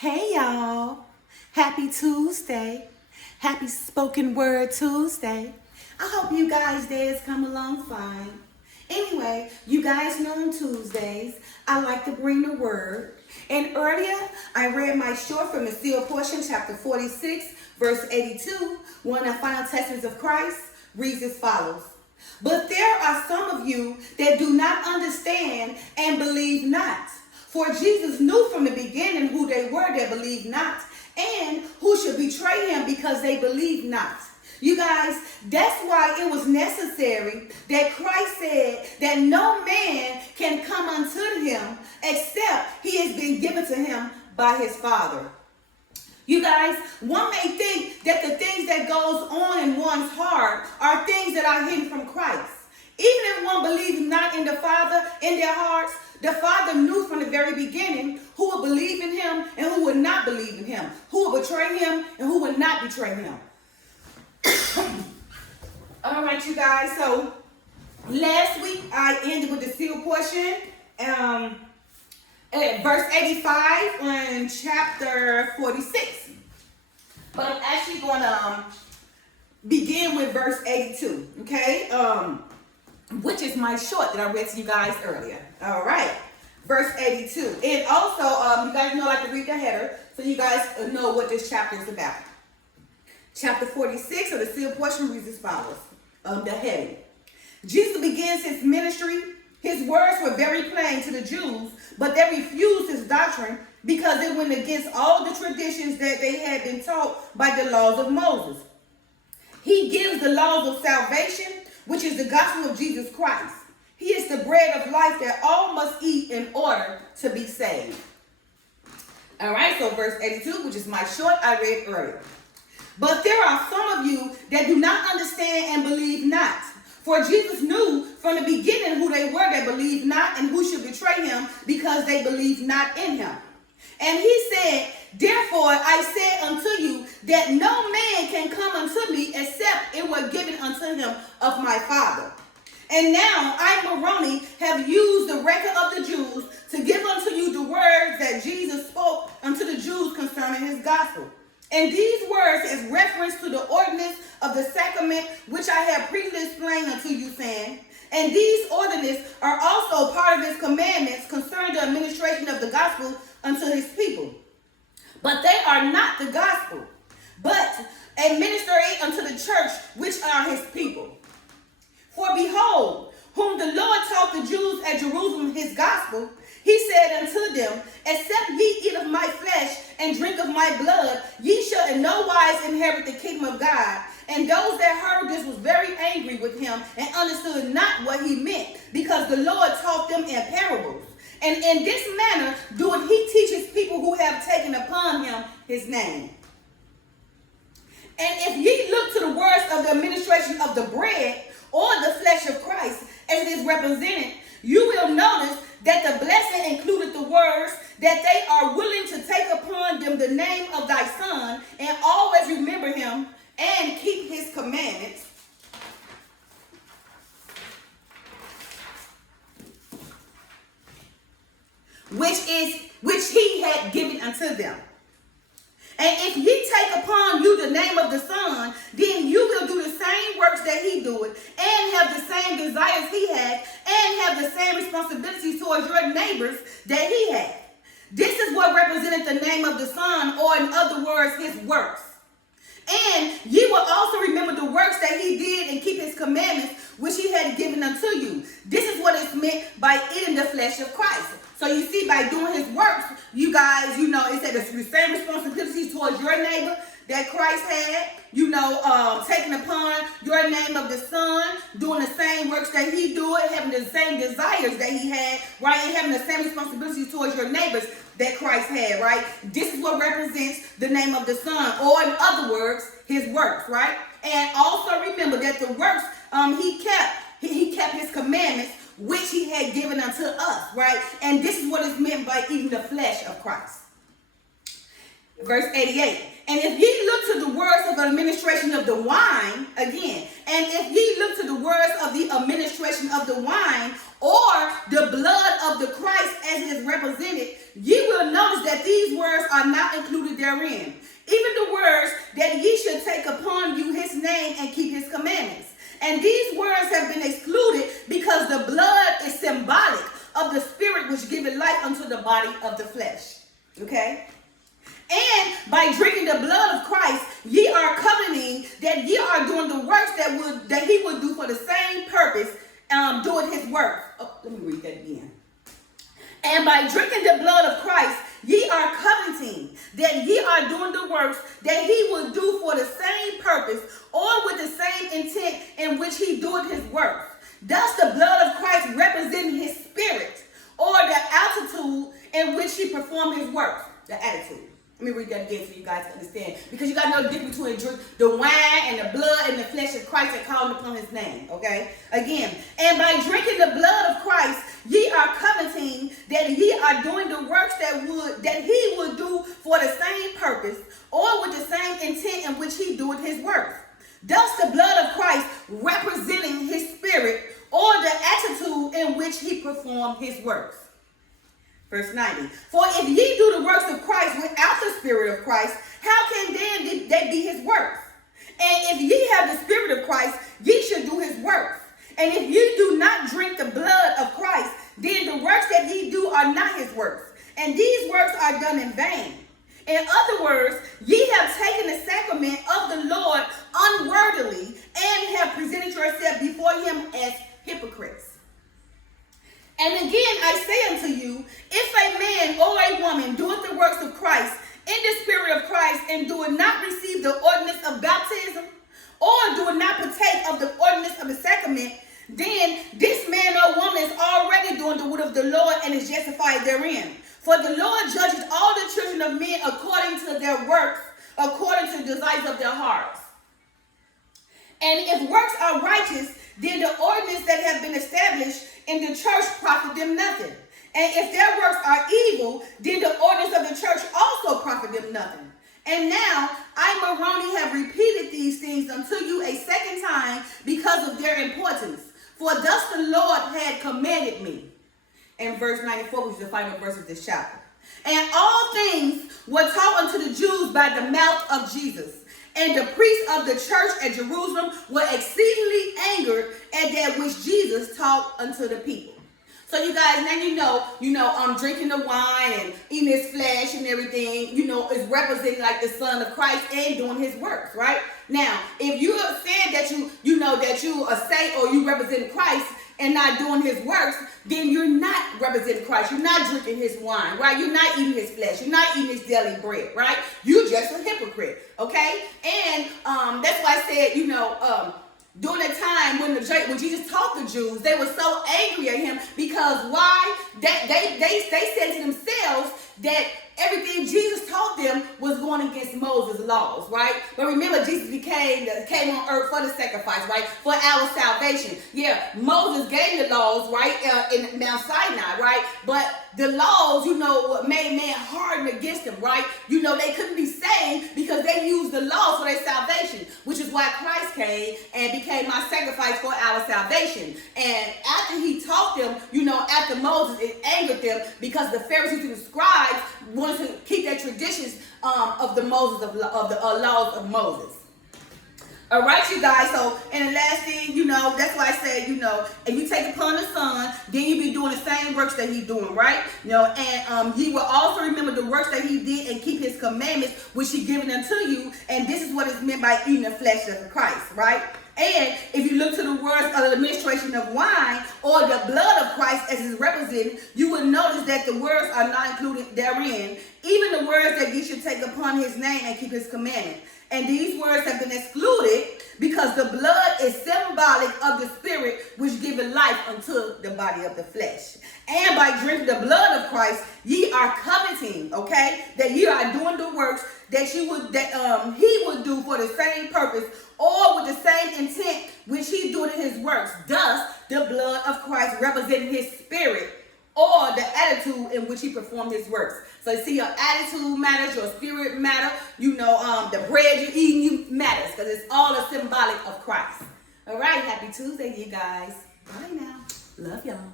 Hey y'all, happy Tuesday, happy spoken word Tuesday. I hope you guys' days come along fine. Anyway, you guys know on Tuesdays, I like to bring the word. And earlier, I read my short from the sealed portion, chapter 46, verse 82, one of the final testaments of Christ, reads as follows. But there are some of you that do not understand and believe not. For Jesus knew from the beginning who they were that believed not, and who should betray him because they believed not. You guys, that's why it was necessary that Christ said that no man can come unto him except he has been given to him by his Father. You guys, one may think that the things that goes on in one's heart are things that are hidden from Christ. Even if one believes not in the Father in their hearts, the Father knew from the very beginning who would believe in him and who would not believe in him, who would betray him and who would not betray him. All right, you guys, so last week I ended with the sealed portion, at verse 85 in chapter 46. But I'm actually going to begin with verse 82, okay? Which is my short that I read to you guys earlier. All right, verse 82. And also, you guys know I like to read the header, so you guys know what this chapter is about. Chapter 46 of the sealed portion reads as follows. The heading. Jesus begins his ministry. His words were very plain to the Jews, but they refused his doctrine because it went against all the traditions that they had been taught by the laws of Moses. He gives the laws of salvation, which is the gospel of Jesus Christ. He is the bread of life that all must eat in order to be saved. All right, so verse 82, which is my short, I read earlier. But there are some of you that do not understand and believe not. For Jesus knew from the beginning who they were that believed not and who should betray him because they believed not in him. And he said, therefore I said unto you that no man can come unto me except it were given unto him of my Father. And now I, Moroni, have used the record of the Jews to give unto you the words that Jesus spoke unto the Jews concerning his gospel. And these words is reference to the ordinance of the sacrament which I have previously explained unto you, saying, and these ordinances are also part of his commandments concerning the administration of the gospel unto his people. But they are not the gospel, but administer it unto the church, which are his people. For behold, whom the Lord taught the Jews at Jerusalem his gospel, he said unto them, except ye eat of my flesh and drink of my blood, ye shall in no wise inherit the kingdom of God. And those that heard this was very angry with him and understood not what he meant, because the Lord taught them in parables. And in this manner doeth he teach his people who have taken upon him his name. And if ye look to the words of the administration of the bread or the flesh of Christ, as it is represented, you will notice that the blessing included the words that they are willing to take upon them the name of thy Son and always remember him and keep his commandments, which he had given unto them. And if ye take upon you the name of the Son, then you will do the same works that he doeth, and have the same desires he had, and have the same responsibilities towards your neighbors that he had. This is what represented the name of the Son, or in other words, his works. And ye will also remember the works that he did and keep his commandments, which he had given unto you. This is what is meant by eating the flesh of Christ. So you see, by doing his works, you guys, it said the same responsibilities towards your neighbor that Christ had, taking upon your name of the Son, doing the same works that he did, having the same desires that he had, right? And having the same responsibilities towards your neighbors that Christ had, right? This is what represents the name of the Son, or in other words, his works, right? And also remember that the works he kept his commandments, which he had given unto us, right? And this is what is meant by eating the flesh of Christ. Verse 88. And if ye look to the words of the administration of the wine, again, and if ye look to the words of the administration of the wine, or the blood of the Christ as it is represented, ye will notice that these words are not included therein. Even the words that ye should take upon you his name and keep his commandments. And these words have been excluded because the blood is symbolic of the spirit which giveth life unto the body of the flesh. Okay? And by drinking the blood of Christ, ye are covenanting that ye are doing the works that he would do for the same purpose, doing his work. Oh, let me read that again. And by drinking the blood of Christ, ye are covenanting that ye are doing the works that he will do for the same purpose or with the same intent in which he doeth his works. Thus the blood of Christ representing his spirit or the altitude in which he performed his works. The attitude. Let me read that again so you guys understand. Because you got to know the difference between the wine and the blood and the flesh of Christ and calling upon his name. Okay? Again. And by drinking the blood of Christ, ye are covenanting that ye are doing the works that he would do for the same purpose or with the same intent in which he doeth his works. Thus the blood of Christ representing his spirit or the attitude in which he performed his works. Verse 90. For if ye do the works of Christ without the spirit of Christ, how can then they be his works? And if ye have the spirit of Christ, ye should do his works. And if ye do not drink the blood of Christ, then the works that ye do are not his works. And these works are done in vain. In other words, ye have taken the sacrament of the Lord unworthily and have presented yourself before him as hypocrites. And again, I say unto you, if a man or a woman doeth the works of Christ in the spirit of Christ and doeth not receive the ordinance of baptism or doeth not partake of the ordinance of the sacrament, then this man or woman is already doing the will of the Lord and is justified therein. For the Lord judges all the children of men according to their works, according to the desires of their hearts. And if works are righteous, then the ordinance that has been established in the church profit them nothing. And if their works are evil, then the ordinance of the church also profit them nothing. And now I, Moroni, have repeated these things unto you a second time because of their importance. For thus the Lord had commanded me. In verse 94, which is the final verse of this chapter. And all things were taught unto the Jews by the mouth of Jesus. And the priests of the church at Jerusalem were exceedingly angered at that which Jesus taught unto the people. So you guys, now you know, drinking the wine and eating his flesh and everything, is representing like the Son of Christ and doing his works, right? Now, if you are saying that that you are saint or you represent Christ and not doing his works, then you're not representing Christ. You're not drinking his wine, right? You're not eating his flesh. You're not eating his daily bread, right? You're just a hypocrite, okay? And that's why I said, during the time when Jesus taught the Jews, they were so angry at him because why? That they said to themselves that everything Jesus taught them was going against Moses' laws, right? But remember, Jesus came on earth for the sacrifice, right? For our salvation. Yeah, Moses gave the laws, right, in Mount Sinai, right? But the laws, made man harden against them, right? They couldn't be saved because they used the laws for their salvation, which is why Christ came and became my sacrifice for our salvation. And after he taught them, after Moses, it angered them because the Pharisees and the scribes wanted to keep their traditions of the laws of Moses. All right, you guys. So, and the last thing, that's why I said, if you take upon the Son, then you be doing the same works that he's doing, right? And ye will also remember the works that he did and keep his commandments, which he given unto you. And this is what is meant by eating the flesh of Christ, right? And if you look to the words of the administration of wine or the blood of Christ as is represented, you will notice that the words are not included therein, even the words that ye should take upon his name and keep his commandment. And these words have been excluded because the blood is symbolic of the spirit which giveth life unto the body of the flesh. And by drinking the blood of Christ, ye are coveting, okay, that ye are doing the works that he would do for the same purpose or with the same intent which he doing in his works. Thus, the blood of Christ representing his spirit or the attitude in which he performed his works. So you see, your attitude matters, your spirit matters, the bread you're eating matters because it's all a symbolic of Christ. All right, happy Tuesday, you guys. Bye now. Love y'all.